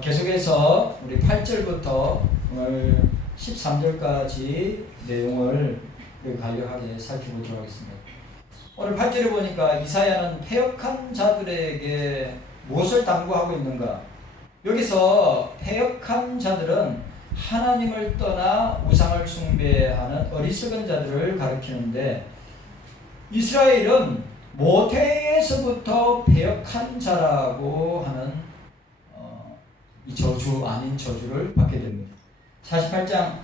계속해서 우리 8절부터 오늘 13절까지 내용을 간략하게 살펴보도록 하겠습니다. 오늘 8절에 보니까 이사야는 패역한 자들에게 무엇을 당부하고 있는가? 여기서 패역한 자들은 하나님을 떠나 우상을 숭배하는 어리석은 자들을 가리키는데, 이스라엘은 모태에서부터 패역한 자라고 하는 이 저주 아닌 저주를 받게 됩니다. 48장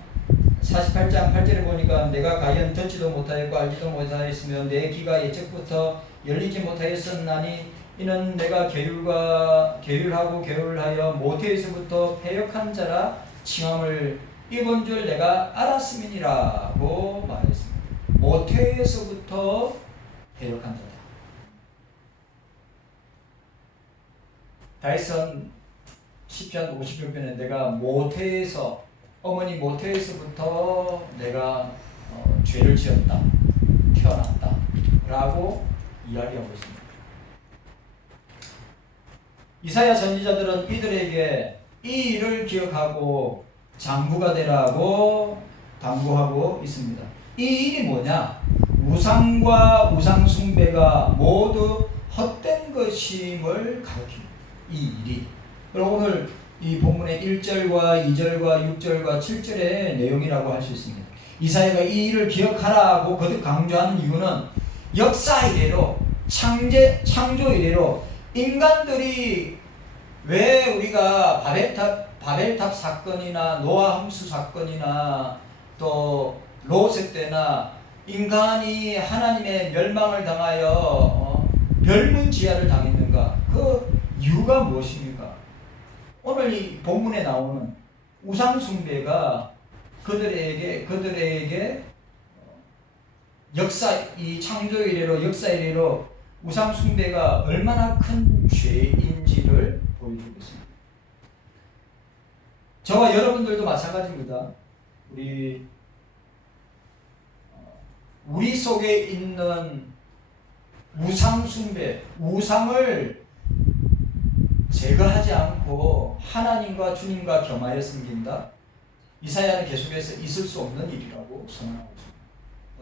8절에 보니까 내가 가연 듣지도 못하였고 알지도 못하였으며 내 귀가 예적부터 열리지 못하였었나니 이는 내가 계율하고 계율하여 모태에서부터 패역한 자라 칭함을 입은 줄 내가 알았음이니라고 말했습니다. 모태에서부터 패역한 자다. 다윗은 10편 56편에 내가 모태에서 어머니 모태에서부터 내가 죄를 지었다, 태어났다 라고 이야기하고 있습니다. 이사야 선지자들은 이들에게 이 일을 기억하고 장구가 되라고 당부하고 있습니다. 이 일이 뭐냐? 우상과 우상숭배가 모두 헛된 것임을 가르칩니다. 이 일이. 그리고 오늘 이 본문의 1절과 2절과 6절과 7절의 내용이라고 할 수 있습니다. 이사야가 이 일을 기억하라고 거듭 강조하는 이유는 역사 이래로 창조 이래로 인간들이 왜 우리가 바벨탑 사건이나 노아 홍수 사건이나 또 롯의 때나 인간이 하나님의 멸망을 당하여 멸문지하를 당했는가? 그 이유가 무엇입니까? 오늘 이 본문에 나오는 우상숭배가 그들에게 이 창조 이래로 역사 이래로 우상숭배가 얼마나 큰 죄인지를 보여주고 있습니다. 저와 여러분들도 마찬가지입니다. 우리 속에 있는 우상숭배, 우상을 제거하지 않고 하나님과 주님과 겸하여 섬긴다. 이사야는 계속해서 있을 수 없는 일이라고 선언하고 있습니다.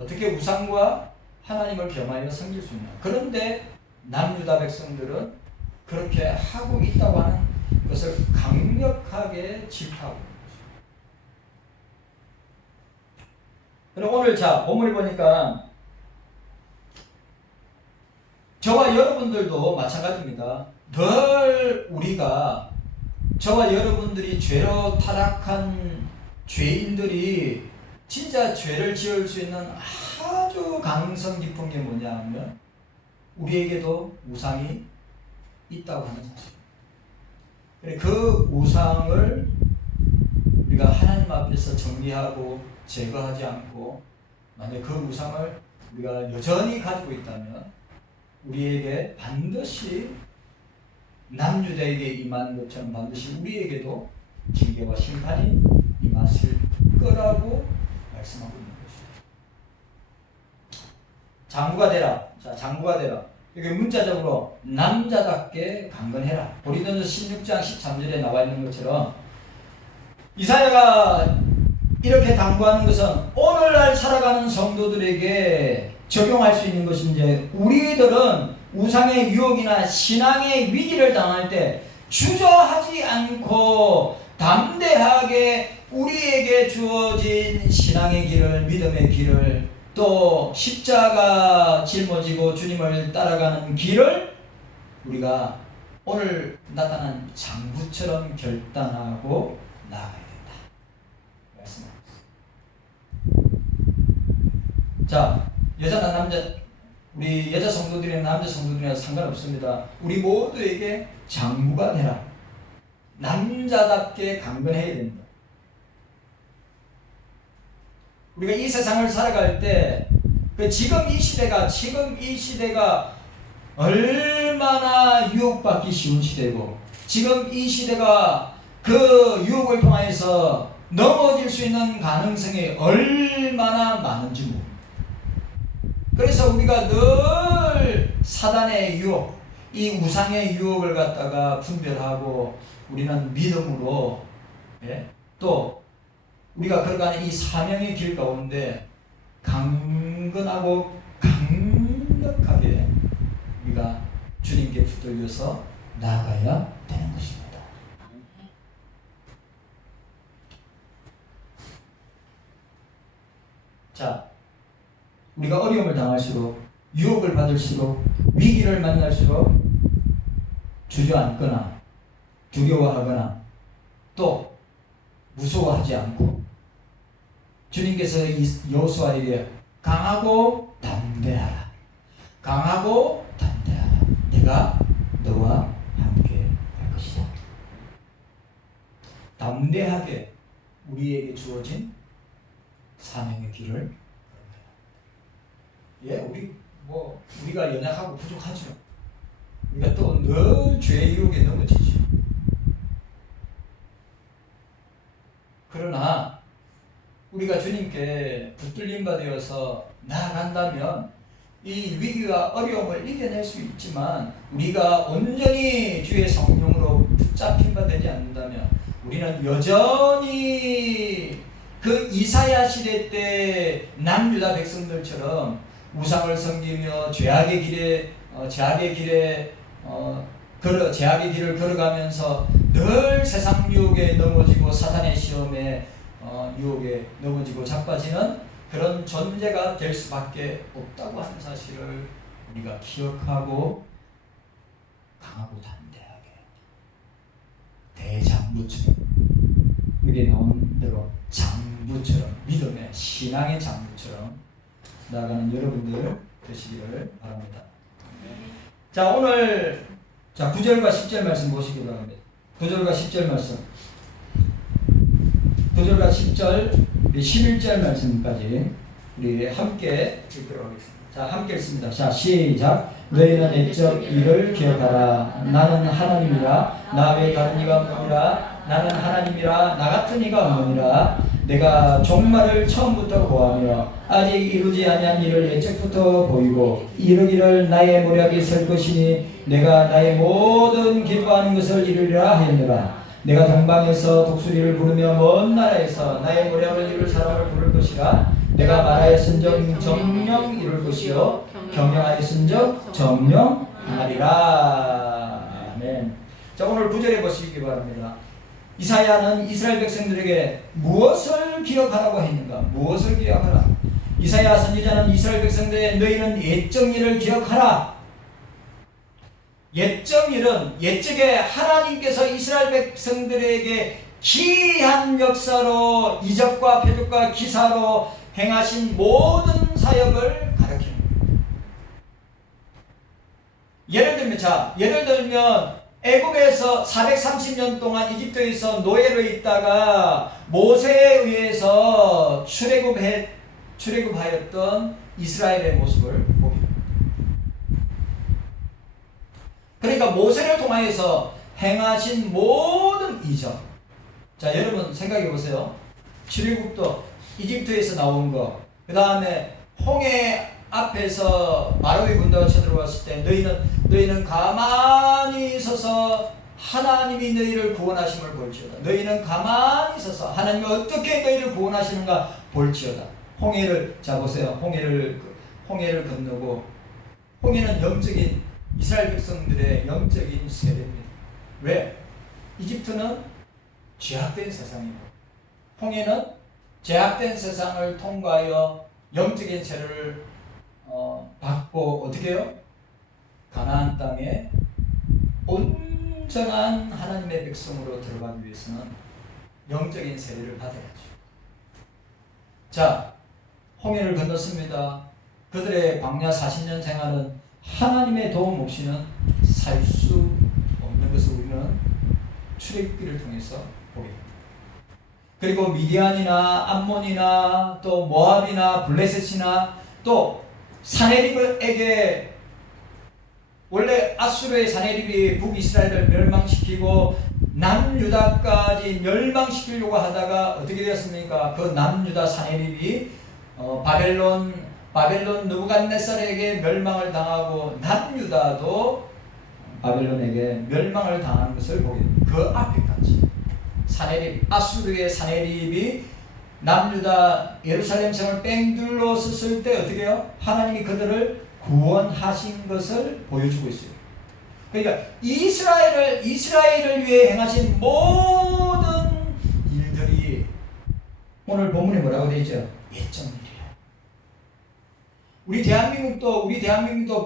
어떻게 우상과 하나님을 겸하여 섬길 수 있냐? 그런데 남유다 백성들은 그렇게 하고 있다고 하는 것을 강력하게 질타하고 있는 것입니다. 그리고 오늘 본문을 보니까 저와 여러분들도 마찬가지입니다. 늘 우리가 저와 여러분들이 죄로 타락한 죄인들이 진짜 죄를 지을 수 있는 아주 가능성 깊은 게 뭐냐 하면 우리에게도 우상이 있다고 하는 사실. 그 우상을 우리가 하나님 앞에서 정리하고 제거하지 않고 만약 그 우상을 우리가 여전히 가지고 있다면 우리에게 반드시 남유다에게 임한 것처럼 반드시 우리에게도 징계와 심판이 임하실 거라고 말씀하고 있는 것입니다. 장구가 되라. 자, 장구가 되라. 여기 문자적으로 남자답게 강건해라. 고린도전서 16장 13절에 나와 있는 것처럼 이사야가 이렇게 당부하는 것은 오늘날 살아가는 성도들에게 적용할 수 있는 것인지, 우리들은 우상의 유혹이나 신앙의 위기를 당할 때 주저하지 않고 담대하게 우리에게 주어진 신앙의 길을, 믿음의 길을, 또 십자가 짊어지고 주님을 따라가는 길을 우리가 오늘 나타난 장구처럼 결단하고 나아가야 된다 말씀하고 있습니다. 자, 여자나 남자, 우리 여자 성도들이나 남자 성도들이나 상관없습니다. 우리 모두에게 장구가 되라. 남자답게 강건해야 된다. 우리가 이 세상을 살아갈 때 지금 이 시대가 얼마나 유혹받기 쉬운 시대고, 지금 이 시대가 그 유혹을 통해서 넘어질 수 있는 가능성이 얼마나 많은지 모릅니다. 그래서 우리가 늘 사단의 유혹, 이 우상의 유혹을 갖다가 분별하고 우리는 믿음으로 또 우리가 걸어가는 이 사명의 길 가운데 강건하고 강력하게 우리가 주님께 붙들려서 나아가야 되는 것입니다. 자, 우리가 어려움을 당할수록, 유혹을 받을수록, 위기를 만날수록 주저앉거나 두려워하거나 또 무서워하지 않고 주님께서 여호수아에게 강하고 담대하라, 강하고 담대하라, 내가 너와 함께 할 것이다. 담대하게 우리에게 주어진 사명의 길을, 우리가 연약하고 부족하죠. 우리가 또 늘 죄의 유혹에 넘어지죠. 그러나 우리가 주님께 붙들림바 되어서 나아간다면 이 위기와 어려움을 이겨낼 수 있지만, 우리가 온전히 주의 성령으로 붙잡힌 바 되지 않는다면 우리는 여전히 그 이사야 시대 때 남유다 백성들처럼 우상을 섬기며 죄악의 길을 걸어가면서 늘 세상 유혹에 넘어지고 사탄의 시험에 유혹에 넘어지고 자빠지는 그런 존재가 될 수밖에 없다고 하는 사실을 우리가 기억하고 강하고 담대하게 대장부처럼, 여기 나온 대로 장부처럼, 믿음의 신앙의 장부처럼 나아가는 여러분들 되시기를 바랍니다. 자, 오늘 9절과 10절 말씀 보시기 바랍니다. 9절과 10절 말씀, 9절과 10절 11절 말씀까지 우리 함께 읽도록 하겠습니다. 자, 함께 읽습니다. 자, 시작. 너희는 옛적 일을 기억하라. 나는 하나님이라. 나 외에 다른 이가 없느니라. 나는 하나님이라. 나 같은 이가 없느니라. 내가 종말을 처음부터 고하며 아직 이루지 아니한 일을 옛적부터 보이고 이르기를 나의 모략이 설 것이니 내가 나의 모든 기뻐하는 것을 이루리라 하였노라. 내가 동방에서 독수리를 부르며 먼 나라에서 나의 모략을 이룰 사람을 부를 것이라. 내가 말하였은즉 정령 이룰 것이요 경영하였은즉 정령하리라. 아멘. 자, 오늘 9절에 보시기 바랍니다. 이사야는 이스라엘 백성들에게 무엇을 기억하라고 했는가? 무엇을 기억하라? 이사야 선지자는 이스라엘 백성들에게 너희는 옛적 일을 기억하라. 옛적 일은 옛적에 하나님께서 이스라엘 백성들에게 기이한 역사로 이적과 표적과 기사로 행하신 모든 사역을 가리키는 겁니다. 예를 들면 애굽에서 430년 동안 이집트에서 노예로 있다가 모세에 의해서 출애굽하였던 이스라엘의 모습을 보게 됩니다. 그러니까 모세를 통하여서 행하신 모든 이적. 자, 여러분 생각해 보세요. 출애굽도 이집트에서 나온 거, 그 다음에 홍해 앞에서 바로의 군대가 쳐들어왔을 때 너희는 가만히 서서 하나님이 너희를 구원하심을 볼지어다. 너희는 가만히 서서 하나님이 어떻게 너희를 구원하시는가 볼지어다. 홍해를, 자 보세요. 홍해를 건너고, 홍해는 영적인 이스라엘 백성들의 영적인 세대입니다. 왜? 이집트는 죄악된 세상이고, 홍해는 죄악된 세상을 통과하여 영적인 세례를 받고 어떻게 해요? 가나안 땅에 온전한 하나님의 백성으로 들어가기 위해서는 영적인 세례를 받아야죠. 자, 홍해를 건넜습니다. 그들의 광야 40년 생활은 하나님의 도움 없이는 살 수 없는 것을 우리는 출애굽기를 통해서 보게 됩니다. 그리고 미디안이나 암몬이나 또 모압이나 블레셋이나 또 사네립에게, 원래 아수르의 사네립이 북이스라엘을 멸망시키고 남유다까지 멸망시키려고 하다가 어떻게 되었습니까? 그 남유다 사네립이 바벨론 느부갓네살에게 멸망을 당하고 남유다도 바벨론에게 멸망을 당하는 것을 보게 됩니다. 그 앞에까지 사내립, 아수르의 사내립이 남유다 예루살렘 성을 뺑 둘러섰을 때 어떻게 해요? 하나님이 그들을 구원하신 것을 보여주고 있어요. 그러니까 이스라엘을 위해 행하신 모든 일들이 오늘 본문에 뭐라고 되어 있죠? 예정 일이에요. 우리 대한민국도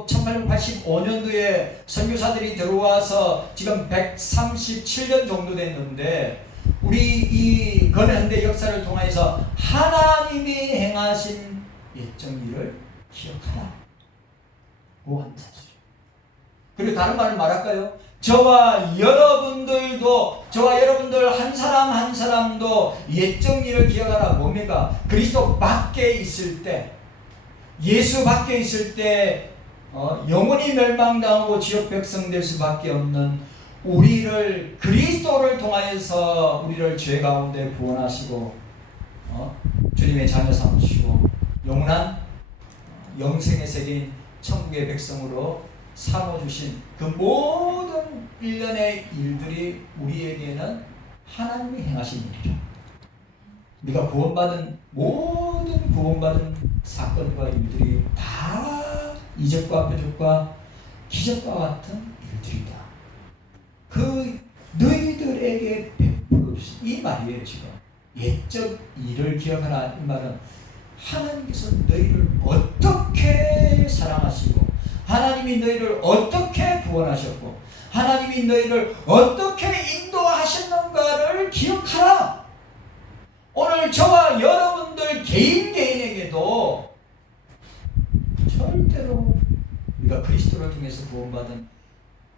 1885년도에 선교사들이 들어와서 지금 137년 정도 됐는데 우리 이 근현대 역사를 통해서 하나님이 행하신 예정 일을 기억하라. 고한 사실. 그리고 다른 말을 말할까요? 저와 여러분들 한 사람 한 사람도 예정 일을 기억하라. 뭡니까? 그리스도 밖에 있을 때, 예수 밖에 있을 때 영원히 멸망당하고 지옥 백성 될 수밖에 없는 우리를 그리스도를 통하여서 우리를 죄 가운데 구원하시고 주님의 자녀 삼으시고 영원한 영생의 세계인 천국의 백성으로 삼아주신 그 모든 일련의 일들이 우리에게는 하나님이 행하신 일이죠. 우리가 모든 구원받은 사건과 일들이 다 이적과 표적과 기적과 같은 일들이다. 그 너희들에게 베풀어 주신 이 말이에요. 지금 옛적 일을 기억하라. 이 말은 하나님께서 너희를 어떻게 사랑하시고 하나님이 너희를 어떻게 구원하셨고 하나님이 너희를 어떻게 인도하셨는가를 기억하라. 오늘 저와 여러분들 개인에게도 절대로 우리가 그리스도를 통해서 구원받은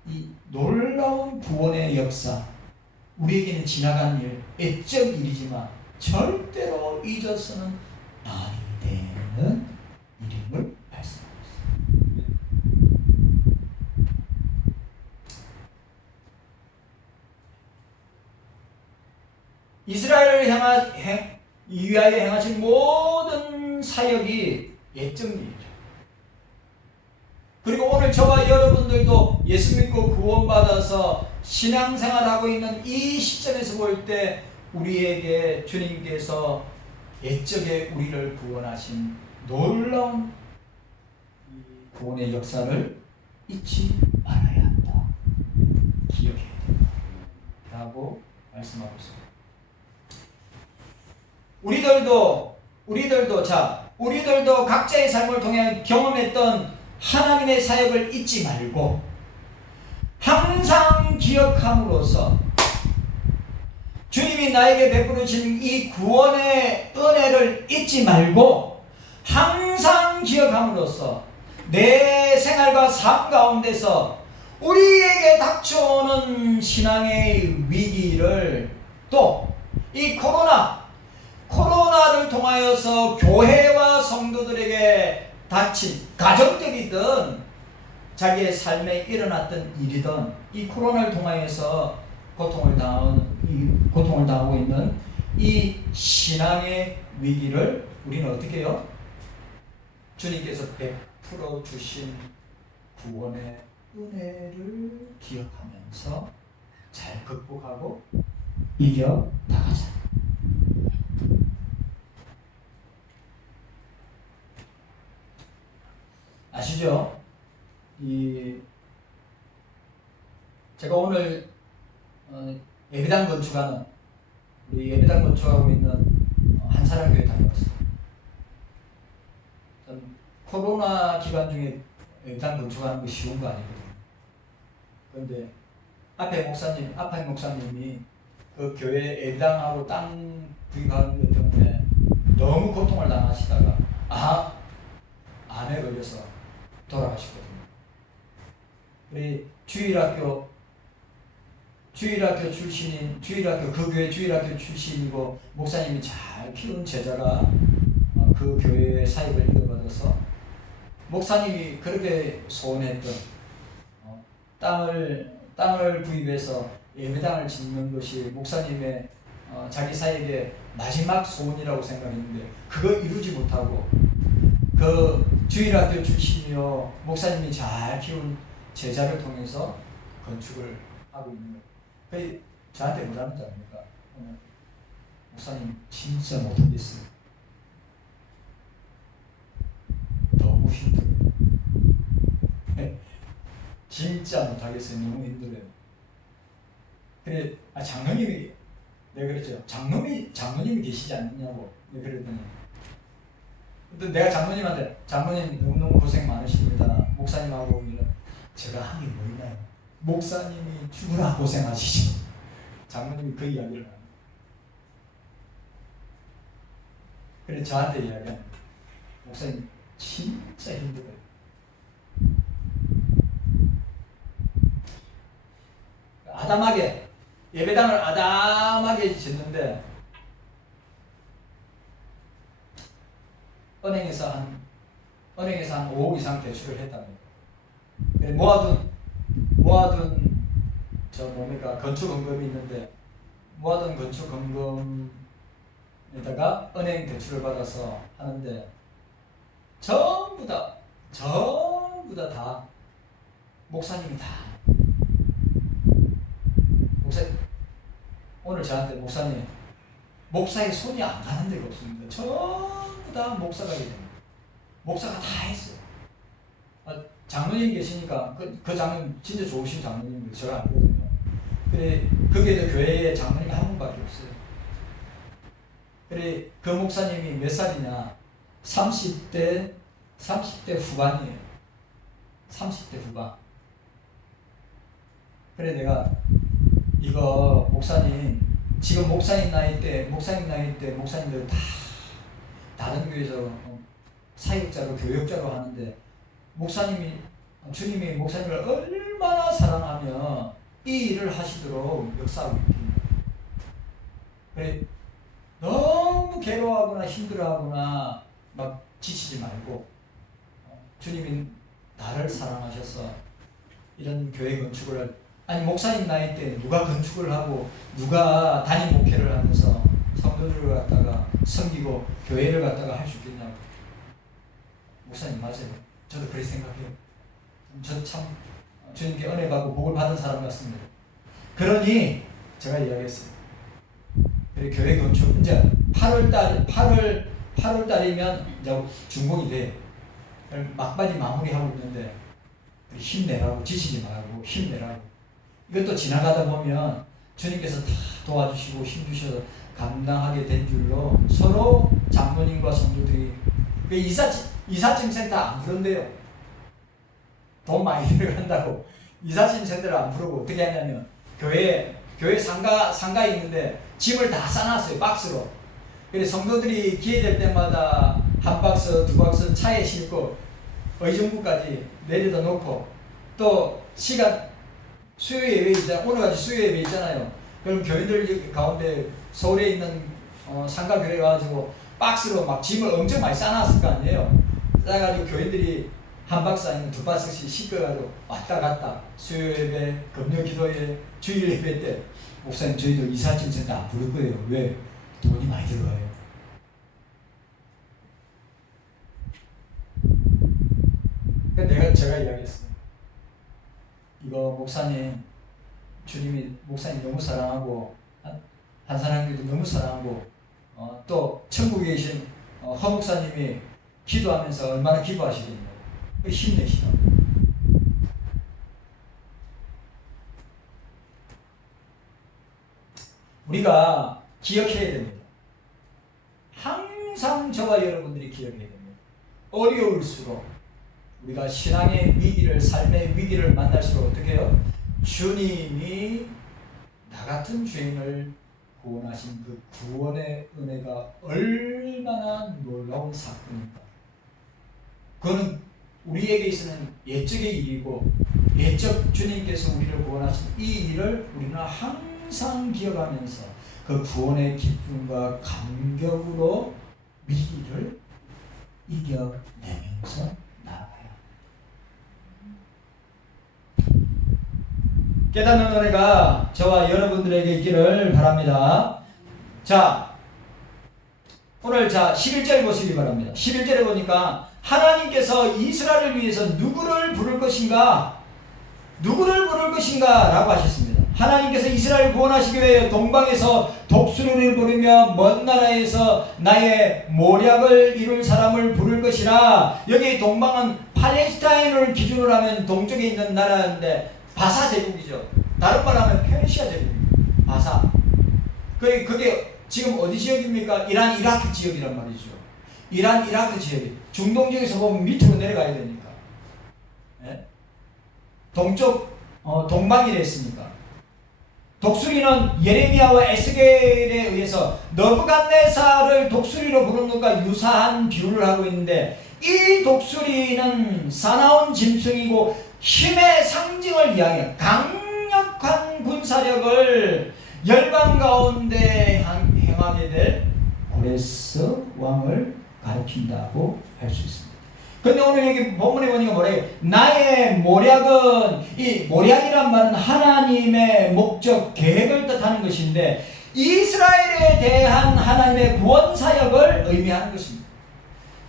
이 놀라운 구원의 역사, 우리에게는 지나간 일, 애적 일이지만 절대로 잊어서는 아니 되는 일임을 말씀하고 있습니다. 이스라엘을 위하여 행하신 모든 사역이 예적 일이죠. 그리고 오늘 저와 여러분들도 예수 믿고 구원받아서 신앙생활하고 있는 이 시점에서 볼 때 우리에게 주님께서 옛적에 우리를 구원하신 놀라운 구원의 역사를 잊지 말아야 한다. 기억해야 된다. 라고 말씀하고 있습니다. 우리들도 각자의 삶을 통해 경험했던 하나님의 사역을 잊지 말고 항상 기억함으로써 주님이 나에게 베풀어 주신 이 구원의 은혜를 잊지 말고 항상 기억함으로써 내 생활과 삶 가운데서 우리에게 닥쳐오는 신앙의 위기를 또 이 코로나를 통하여서 교회와 성도들에게 닥친 가정적이든 자기의 삶에 일어났던 일이든 이 코로나를 통하여서 고통을 당하고 있는 이 신앙의 위기를 우리는 어떻게 해요? 주님께서 베풀어 주신 구원의 은혜를 기억하면서 잘 극복하고 이겨 나가자. 아시죠? 제가 오늘 예배당 건축하는 우리 예배당 건축하고 있는 한사랑교회 다녀왔어요. 코로나 기간 중에 예배당 건축하는 거 쉬운 거 아니거든요. 그런데 앞에 목사님이 그 교회 예배당하고 땅 구입하는 것 때문에 너무 고통을 당하시다가 암에 걸려서 돌아가셨거든요. 우리 주일학교 그 교회 주일학교 출신이고 목사님이 잘 키운 제자가 그 교회의 사역을 이어받아서 목사님이 그렇게 소원했던 땅을 구입해서 예배당을 짓는 것이 목사님의 자기 사역의 마지막 소원이라고 생각했는데 그거 이루지 못하고 그 주일학교 출신이요 목사님이 잘 키운 제자를 통해서 건축을 하고 있는 거예요. 그래서 저한테 뭐라는 줄 압니까? 목사님 진짜 못하겠어요. 너무 힘들어요. 진짜 못하겠어요. 너무 힘들어요. 그래, 장로님이, 내가 그랬죠. 장로님이 계시지 않느냐고. 그랬더니. 내가 장로님한테, 장로님 너무너무 고생 많으십니다. 목사님하고 제가 한 게 뭐 있나요? 목사님이 죽으라 고생하시죠. 장로님이 그 이야기를 합니다. 그래, 저한테 이야기합니다. 목사님 진짜 힘들어요. 아담하게, 예배당을 아담하게 짓는데 은행에서 한 5억 이상 대출을 했답니다. 모아둔 건축원금이 있는데 모아둔 건축원금에다가 은행 대출을 받아서 하는데 전부 다 목사님이 다 오늘 저한테 목사의 손이 안 가는 데가 없습니다. 전부 다 목사가 됩니다. 목사가 다 했어요. 장로님 계시니까 그 장로님 진짜 좋으신 장로님인데 제가 알거든요. 그래, 거기에도 교회에 장로님이 한 분밖에 없어요. 그래, 그 목사님이 몇 살이냐? 30대 후반이에요. 30대 후반. 그래, 내가 이거 목사님 지금 목사님 나이 때 목사님들 다 다른 교회에서 사역자로 교역자로 하는데 주님이 목사님을 얼마나 사랑하며 이 일을 하시도록 역사하고 있습니다. 그래, 너무 괴로워하거나 힘들어하거나 막 지치지 말고 주님이 나를 사랑하셔서 이런 교회 건축을 목사님 나이 때 누가 건축을 하고 누가 담임 목회를 하면서 성도들을 갖다가 섬기고 교회를 갖다가 할 수 있겠냐고. 목사님 맞아요. 저도 그렇게 생각해요. 저 참 주님께 은혜 받고 복을 받은 사람 같습니다. 그러니 제가 이야기했어요. 그래, 교회 건축 이제 8월달이면 이제 준공이 돼. 막바지 마무리하고 있는데 힘내라고, 지치지 말고 힘내라고. 이것도 지나가다 보면 주님께서 다 도와주시고 힘주셔서 감당하게 된 줄로 서로 장로님과 성도들이 이삿짐 센터 안 부른대요. 돈 많이 들어간다고 이삿짐 센터를 안 부르고 어떻게 하냐면 교회 상가에 있는데 짐을 다 싸놨어요. 박스로. 그래서 성도들이 기회될 때마다 한 박스, 두 박스 차에 싣고 의정부까지 내려다 놓고 또 수요 예배 있잖아요. 오늘까지 수요 예배 있잖아요. 그럼 교인들 가운데 서울에 있는 상가 교회 가지고 박스로 막 짐을 엄청 많이 싸놨을 거 아니에요. 싸가지고 교인들이 한 박스 아니면 두 박스씩 싣겨가지고 왔다 갔다 수요 예배, 금요 기도회, 주일 예배 때 목사님 저희도 이삿짐 센터 안 부를 거예요. 왜? 돈이 많이 들어가요. 그러니까 제가 이야기했어요. 이거 목사님, 주님이 목사님 너무 사랑하고 한사람들도 너무 사랑하고 또 천국에 계신 허 목사님이 기도하면서 얼마나 기도하시겠냐고. 힘내시라고. 우리가 기억해야 됩니다. 항상 저와 여러분들이 기억해야 됩니다. 어려울수록 우리가 신앙의 위기를, 삶의 위기를 만날수록 어떻게 해요? 주님이 나 같은 죄인을 구원하신 그 구원의 은혜가 얼마나 놀라운 사건인가. 그거는 우리에게 있어서는 예적의 일이고 예적 주님께서 우리를 구원하신 이 일을 우리는 항상 기억하면서 그 구원의 기쁨과 감격으로 위기를 이겨내면서 나아가요. 깨닫는 은혜가 저와 여러분들에게 있기를 바랍니다. 자, 오늘 11절 보시기 바랍니다. 11절에 보니까 하나님께서 이스라엘을 위해서 누구를 부를 것인가? 누구를 부를 것인가 라고 하셨습니다. 하나님께서 이스라엘을 구원하시기 위해 동방에서 독수리를 부르며 먼 나라에서 나의 모략을 이룰 사람을 부를 것이라. 여기 동방은 팔레스타인을 기준으로 하면 동쪽에 있는 나라인데 바사 제국이죠. 다른 말로 하면 페르시아 제국입니다. 바사. 그게 지금 어디 지역입니까? 이란 이라크 지역이란 말이죠. 이란 이라크 지역이 중동 지역에서 보면 밑으로 내려가야 되니까. 네? 동쪽 동방이라 했으니까. 독수리는 예레미야와 에스겔에 의해서 너부갓네살을 독수리로 부르는 것과 유사한 비유를 하고 있는데, 이 독수리는 사나운 짐승이고 힘의 상징을 이야기해요. 강력한 군사력을 열방 가운데 행하게 될 고레스 왕을 가리킨다고 할 수 있습니다. 근데 오늘 여기 본문에 보니까 뭐래요? 나의 모략은, 이 모략이란 말은 하나님의 목적, 계획을 뜻하는 것인데, 이스라엘에 대한 하나님의 구원 사역을 의미하는 것입니다.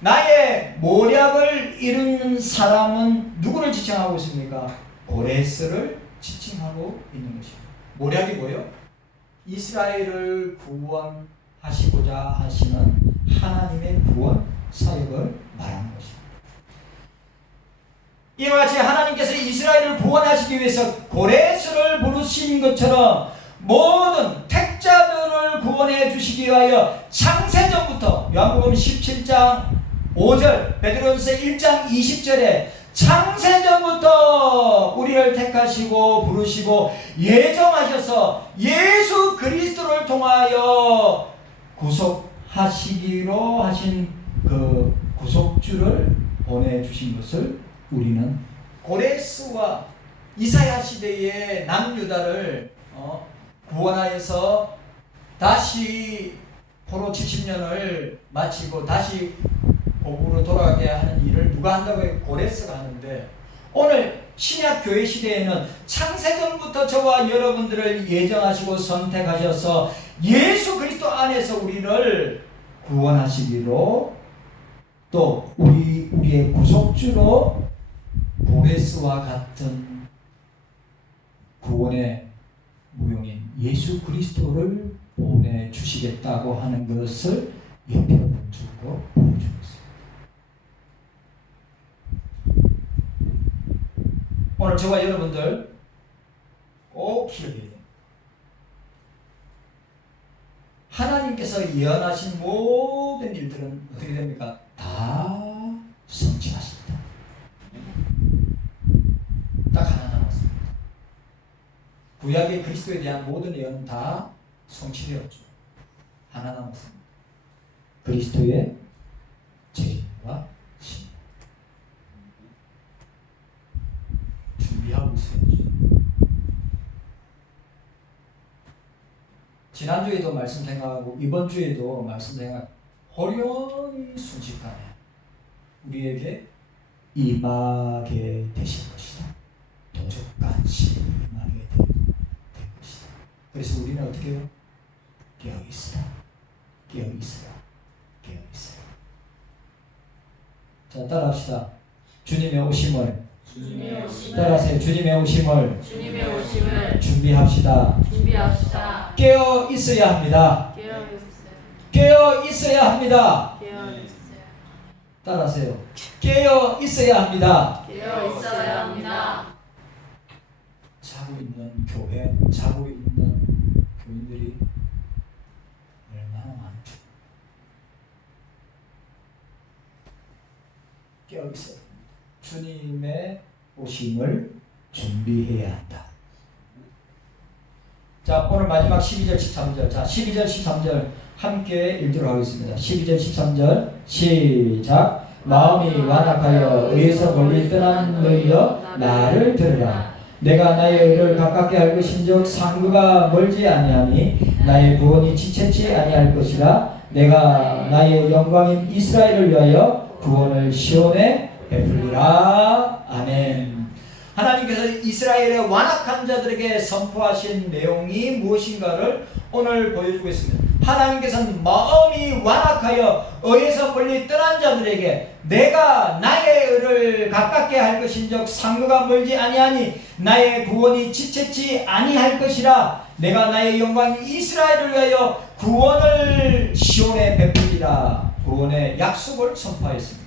나의 모략을 이루는 사람은 누구를 지칭하고 있습니까? 고레스를 지칭하고 있는 것입니다. 모략이 뭐예요? 이스라엘을 구원하시고자 하시는 하나님의 구원 사역을 말하는 것입니다. 이와 같이 하나님께서 이스라엘을 구원하시기 위해서 고레스를 부르신 것처럼 모든 택자들을 구원해 주시기 위하여 창세전부터, 요한복음 17장 5절, 베드로전서 1장 20절에 창세전부터 우리를 택하시고 부르시고 예정하셔서 예수 그리스도를 통하여 구속하시기로 하신 그 구속주를 보내주신 것을 우리는 고레스와 이사야 시대의 남유다를 구원하여서 다시 포로 70년을 마치고 다시 고국으로 돌아가게 하는 일을 누가 한다고 해요? 고레스가 하는데, 오늘 신약 교회 시대에는 창세전부터 저와 여러분들을 예정하시고 선택하셔서 예수 그리스도 안에서 우리를 구원하시기로, 또 우리의 구속주로 고레스와 같은 구원의 무용인 예수 그리스도를 보내주시겠다고 하는 것을 예표적으로 보여주고 있습니다. 오늘 저와 여러분들 꼭 기억해야 됩니다. 하나님께서 예언하신 모든 일들은 어떻게 됩니까? 다 성취하십니다. 딱 하나 남았습니다. 구약의 그리스도에 대한 모든 예언은 다 성취되었죠. 하나 남았습니다. 그리스도의 책임과 신. 준비하고 있어야죠. 지난주에도 말씀 생각하고 이번 주에도 말씀 생각, 호련히 순식간에 우리에게 임하게 되실 것이다. 도적같이 임하게 될 것이다. 그래서 우리는 어떻게 해요? 깨어 있으라, 깨어 있으라, 깨어 있으라. 자, 따라합시다. 주님의 오심을, 따라하세요. 주님의 오심을 준비합시다. 깨어 있어야 합니다. 깨어 있어야 합니다. 따라하세요. 깨어 있어야 합니다. 자고 있는 교회, 자고 있는 교인들이 얼마나 많죠. 깨어 있어야 합니다. 주님의 오심을 준비해야 한다. 자, 오늘 마지막 12절 13절. 자, 12절 13절 함께 읽도록 하겠습니다. 12절 13절 시작. 마음이 완악하여 의에서 멀리 떠난 너희여 나를 들으라. 내가 나의 의를 가깝게 할 것인즉 상구가 멀지 아니하니 나의 구원이 지체치 아니할 것이라. 내가 나의 영광인 이스라엘을 위하여 구원을 시온에 베풀리라. 아멘. 하나님께서 이스라엘의 완악한 자들에게 선포하신 내용이 무엇인가를 오늘 보여주고 있습니다. 하나님께서는 마음이 완악하여 의에서 멀리 떠난 자들에게 내가 나의 의를 가깝게 할 것인즉 상구가 멀지 아니하니 나의 구원이 지체치 아니할 것이라. 내가 나의 영광 이스라엘을 위하여 구원을 시온에 베푸리라. 구원의 약속을 선포하였습니다.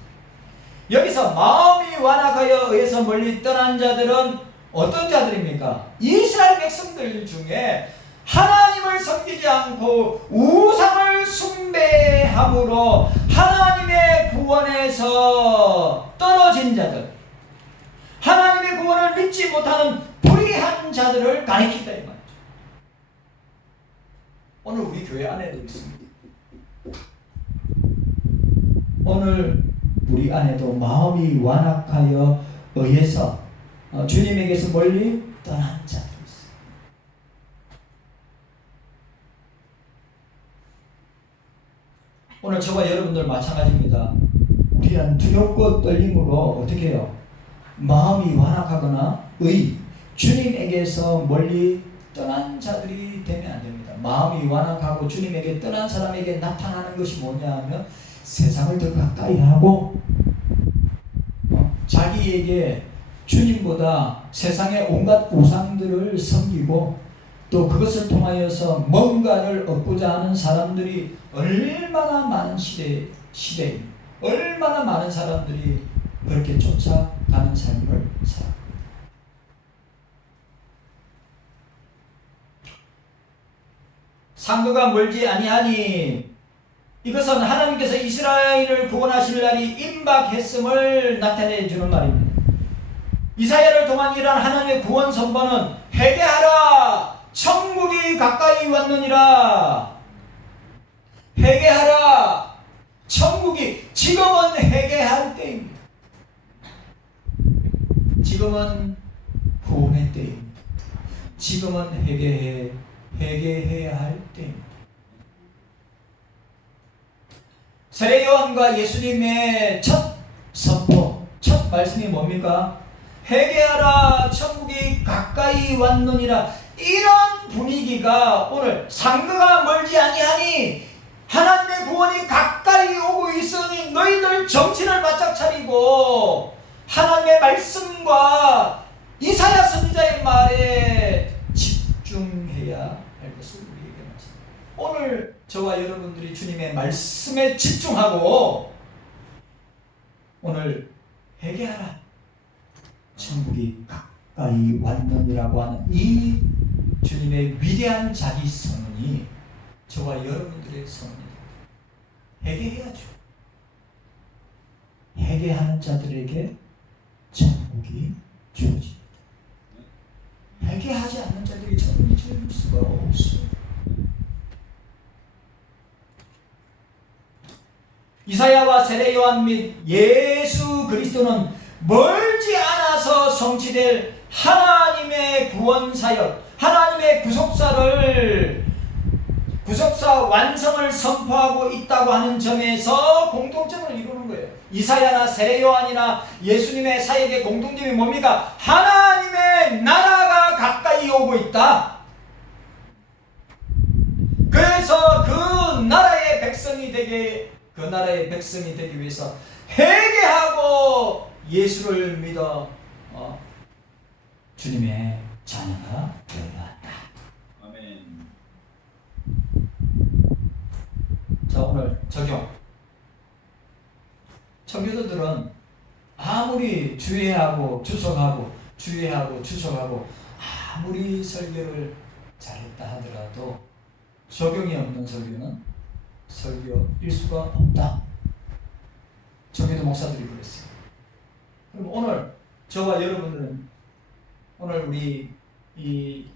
여기서 마음이 완악하여 의에서 멀리 떠난 자들은 어떤 자들입니까? 이스라엘 백성들 중에 하나님을 섬기지 않고 우상을 숭배함으로 하나님의 구원에서 떨어진 자들, 하나님의 구원을 믿지 못하는 불의한 자들을 가리킨다 이 말이죠. 오늘 우리 교회 안에도 있습니다. 오늘 우리 안에도 마음이 완악하여 의해서 주님에게서 멀리 떠난 자들이 있어요. 오늘 저와 여러분들 마찬가지입니다. 우리는 두렵고 떨림으로 어떻게 해요? 마음이 완악하거나 주님에게서 멀리 떠난 자들이 되면 안 됩니다. 마음이 완악하고 주님에게 떠난 사람에게 나타나는 것이 뭐냐 하면 세상을 더 가까이 하고 자기에게 주님보다 세상의 온갖 우상들을 섬기고 또 그것을 통하여서 뭔가를 얻고자 하는 사람들이 얼마나 많은 시대에 얼마나 많은 사람들이 그렇게 쫓아가는 삶을 살아갑니다. 상도가 멀지 아니하니 이것은 하나님께서 이스라엘을 구원하실 날이 임박했음을 나타내 주는 말입니다. 이사야를 통한 이러한 하나님의 구원 선포는 회개하라 천국이 가까이 왔느니라. 회개하라 천국이 지금은 회개할 때입니다. 지금은 구원의 때입니다. 지금은 회개해야 할 때입니다. 세례 요한과 예수님의 첫 선포, 첫 말씀이 뭡니까? 회개하라 천국이 가까이 왔느니라. 이런 분위기가 오늘 상도가 멀지 아니하니 하나님의 구원이 가까이 오고 있으니 너희들 정신을 바짝 차리고 하나님의 말씀과 이사야 선지자의 말에 집중해야 할 것을 우리에게 말씀합니다. 오늘 저와 여러분들이 주님의 말씀에 집중하고 오늘 회개하라 천국이 가까이 왔느니라고 하는 이 주님의 위대한 자기 선언이 저와 여러분들의 선언입니다. 회개해야죠. 회개하는 자들에게 천국이 주어집니다. 회개하지 않는 자들이 천국이 주어질 수가 없어요. 이사야와 세례 요한 및 예수 그리스도는 멀지 않아서 성취될 하나님의 구원 사역, 하나님의 구속사 완성을 선포하고 있다고 하는 점에서 공통점을 이루는 거예요. 이사야나 세례 요한이나 예수님의 사역의 공통점이 뭡니까? 하나님의 나라가 가까이 오고 있다. 그래서 그 나라의 백성이 되기 위해서 회개하고 예수를 믿어 주님의 자녀가 되어야 한다. 아멘. 자, 오늘 적용. 청교도들은 아무리 주의하고 추석하고 아무리 설교를 잘했다 하더라도 적용이 없는 설교는 설교일 수가 없다. 청교도 목사들이 그랬어요. 그럼 오늘 저와 여러분들은 오늘 우리 이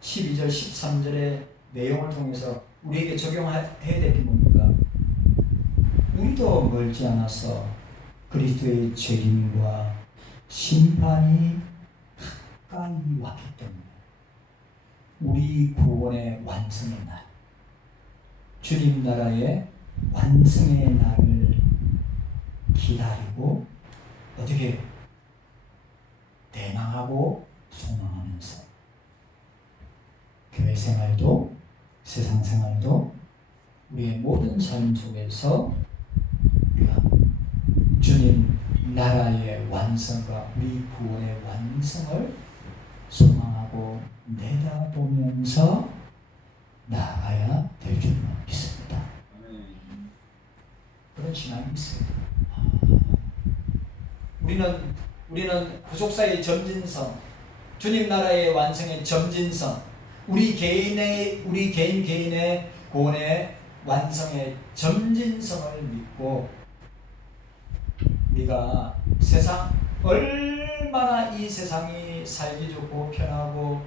12절 13절의 내용을 통해서 우리에게 적용해야 될 게 뭡니까? 우리도 멀지 않아서 그리스도의 책임과 심판이 가까이 왔기 때문에 우리 구원의 완성의 날, 주님 나라의 완성의 날을 기다리고 어떻게 대망하고 소망하면서 교회 생활도 세상 생활도 우리의 모든 삶 속에서 우리가 주님 나라의 완성과 우리 구원의 완성을 소망하고 내다보면서 나아가야 될 줄 믿습니다. 그런 신앙이 있어요. 우리는 구속사의 점진성, 주님 나라의 완성의 점진성, 우리 개인의 구원의 완성의 점진성을 믿고 우리가 세상 얼마나 이 세상이 살기 좋고 편하고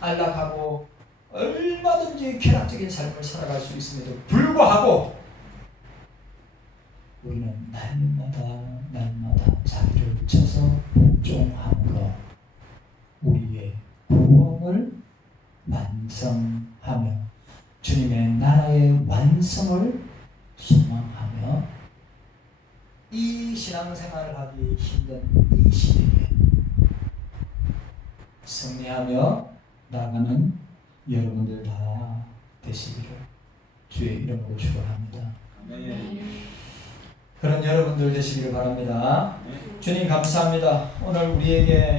안락하고 얼마든지 쾌락적인 삶을 살아갈 수 있음에도 불구하고 우리는 날마다 자기를 쳐서 복종함으로 우리의 구원을 완성하며 주님의 나라의 완성을 소망하며 이 신앙생활을 하기 힘든 이 시대에 승리하며 나가는 여러분들 다 되시기를 주의 이름으로 축원합니다. 그런 여러분들 되시기를 바랍니다. 주님 감사합니다. 오늘 우리에게